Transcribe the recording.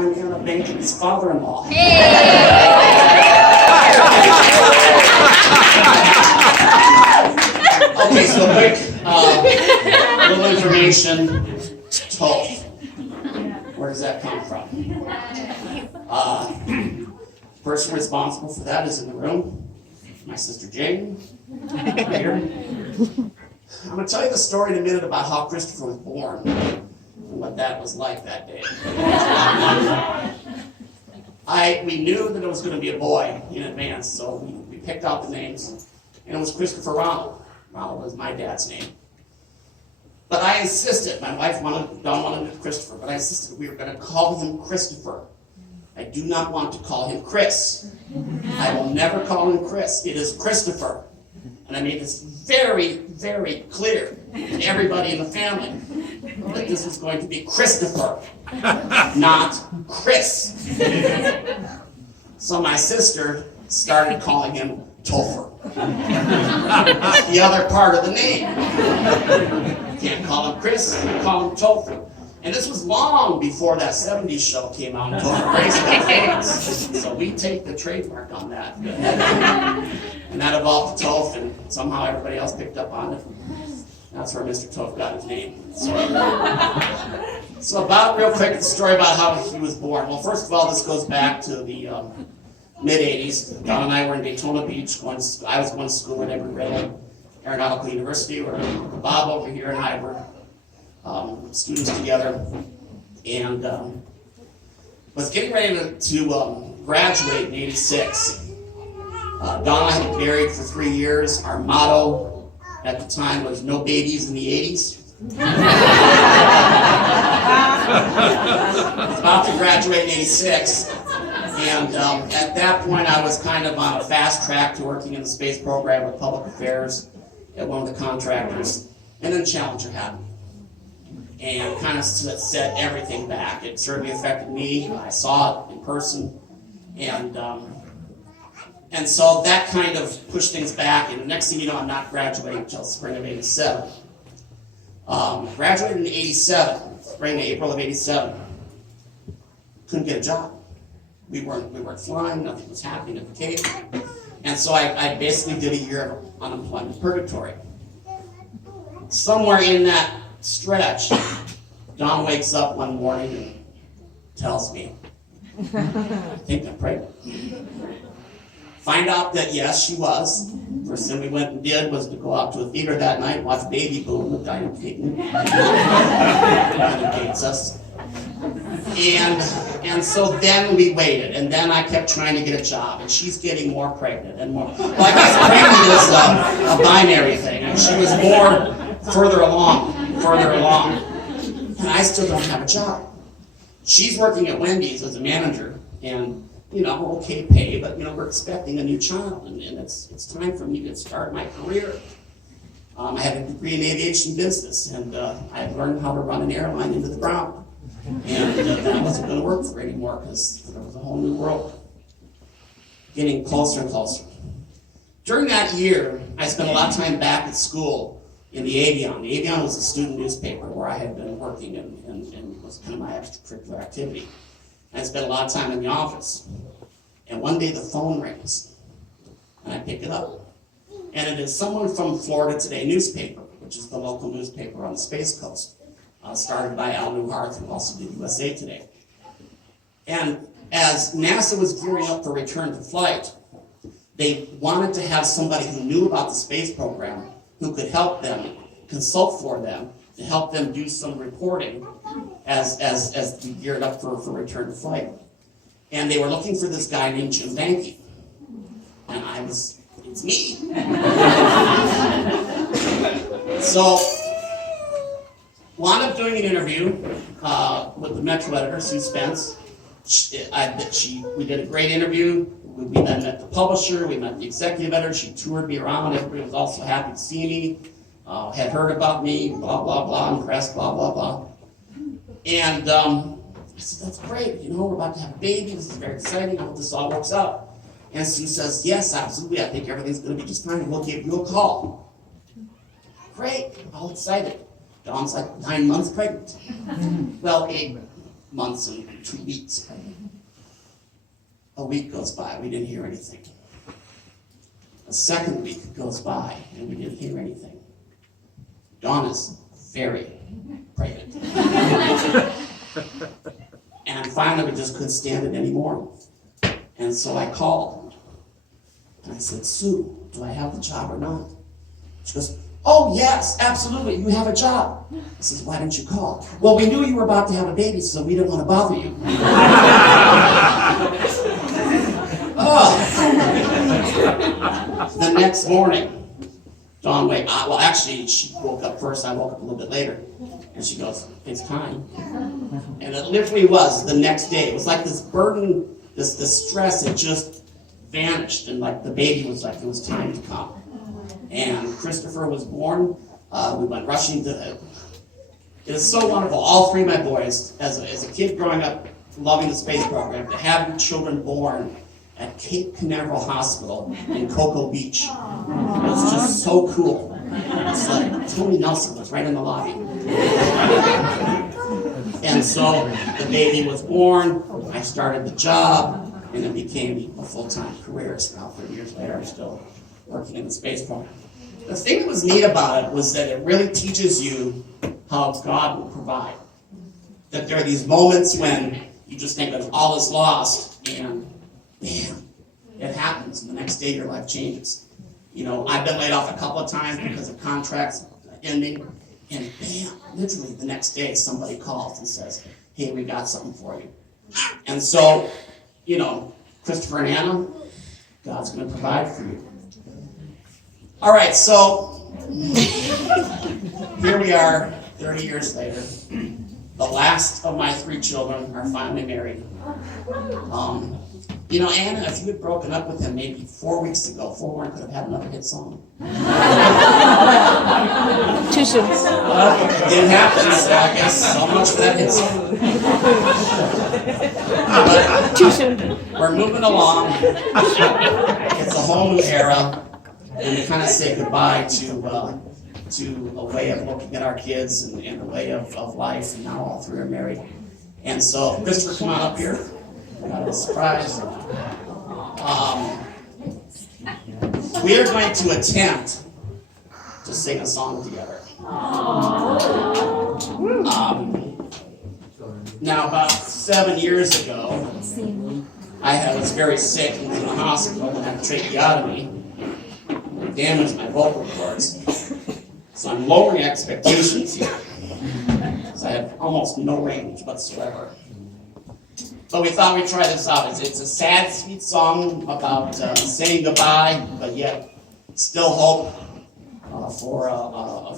I'm Anna Banking's father-in-law. Okay, so quick little information. Toph. Where does that come from? The person responsible for that is in the room. My sister Jane. Right here. I'm going to tell you the story in a minute about how Christopher was born and what that was like that day. We knew that it was going to be a boy in advance, so we picked out the names, and it was Christopher Ronald. Ronald was my dad's name. But I insisted, my wife Dawn wanted Christopher, but I insisted we were going to call him Christopher. I do not want to call him Chris. I will never call him Chris. It is Christopher. And I made this very, very clear to everybody in the family that this was going to be Christopher, not Chris. So my sister started calling him Topher. The other part of the name. You can't call him Chris, you call him Topher. And this was long before that 70s show came out, Topher Grace got famous. So we take the trademark on that. And that evolved to Toph, and somehow everybody else picked up on it. That's where Mr. Toph got his name. So about real quick, the story about how he was born. Well, first of all, this goes back to the mid-80s. Don and I were in Daytona Beach. I was going to school at Embry-Riddle Aeronautical University, where Bob over here and I were students together, and was getting ready to graduate in '86. Don and I had been married for 3 years. Our motto at the time was no babies in the '80s. I was about to graduate in '86, and at that point I was kind of on a fast track to working in the space program with public affairs at one of the contractors, and then Challenger happened. And kind of set everything back. It certainly affected me. I saw it in person, and so that kind of pushed things back. And the next thing you know, I'm not graduating until spring of '87. Graduated in '87, spring to April of '87. Couldn't get a job. We weren't flying. Nothing was happening at the Cape, and so I basically did a year of unemployment purgatory. Somewhere in that stretch, Dawn wakes up one morning and tells me, I think I'm pregnant. Find out that yes, she was. First thing we went and did was to go out to a theater that night and watch Baby Boom with Diane Keaton. Diane hates us. And so then we waited, and then I kept trying to get a job, and she's getting more pregnant and more. Well, I guess pregnant is a binary thing, and she was more further along. And I still don't have a job. She's working at Wendy's as a manager, and okay pay, but we're expecting a new child, and it's time for me to start my career. I have a degree in aviation business, and I had learned how to run an airline into the ground. And that wasn't going to work for anymore because there was a whole new world getting closer and closer. During that year, I spent a lot of time back at school in the Avion. The Avion was a student newspaper where I had been working and was kind of my extracurricular activity. I spent a lot of time in the office. And one day the phone rings, and I pick it up. And it is someone from Florida Today newspaper, which is the local newspaper on the Space Coast, started by Al Newhart, who also did USA Today. And as NASA was gearing up for return to flight, they wanted to have somebody who knew about the space program who could help them, consult for them, to help them do some reporting as we geared up for return to flight. And they were looking for this guy named Jim Banky. And it's me. So, wound up doing an interview with the Metro editor, Sue Spence. We did a great interview. We then met the publisher, we met the executive editor, she toured me around, everybody was also happy to see me, had heard about me, blah, blah, blah, impressed, blah, blah, blah. And I said, that's great, we're about to have a baby, this is very exciting, I hope this all works out. And Sue says, yes, absolutely, I think everything's going to be just fine, we'll give you a call. Great, I'm all excited. Dawn's like 9 months pregnant. Well, months and 2 weeks. A week goes by, we didn't hear anything. A second week goes by, and we didn't hear anything. Dawn is very pregnant. And finally, we just couldn't stand it anymore. And so I called. And I said, Sue, do I have the job or not? She goes, oh, yes, absolutely, you have a job. I says, why didn't you call? Well, we knew you were about to have a baby, so we didn't want to bother you. The next morning, Dawn well, actually, she woke up first. I woke up a little bit later. And she goes, it's time. And it literally was the next day. It was like this burden, this stress, it just vanished. And like the baby was like, it was time to come. And Christopher was born. We went rushing to it. It is so wonderful. All three of my boys, as a kid growing up, loving the space program, to have children born at Cape Canaveral Hospital in Cocoa Beach. It was just so cool. It's like Tony Nelson was right in the lobby. And so the baby was born, I started the job, and it became a full-time career. So now 30 years later, I'm still working in the space program. The thing that was neat about it was that it really teaches you how God will provide. That there are these moments when you just think that all is lost, and bam, it happens, and the next day your life changes. You know, I've been laid off a couple of times because of contracts ending, and bam, literally the next day somebody calls and says, hey, we got something for you. And so, you know, Christopher and Anna, God's going to provide for you. All right, so here we are 30 years later. The last of my 3 children are finally married. You know, Anna, if you had broken up with him maybe 4 weeks ago, Forewarn could have had another hit song. Too soon. It didn't happen, so I guess so much for that hit song. But Too soon. we're moving along. It's a whole new era, and we kind of say goodbye to a way of looking at our kids and a way of life, and now all 3 are married. And so, Christopher, come on up here. Not a surprise. We are going to attempt to sing a song together. Now, about 7 years ago, I was very sick and in the hospital and had a tracheotomy. It damaged my vocal cords. So I'm lowering expectations here. So I have almost no range whatsoever. But we thought we'd try this out. It's a sad, sweet song about saying goodbye, but yet still hope for a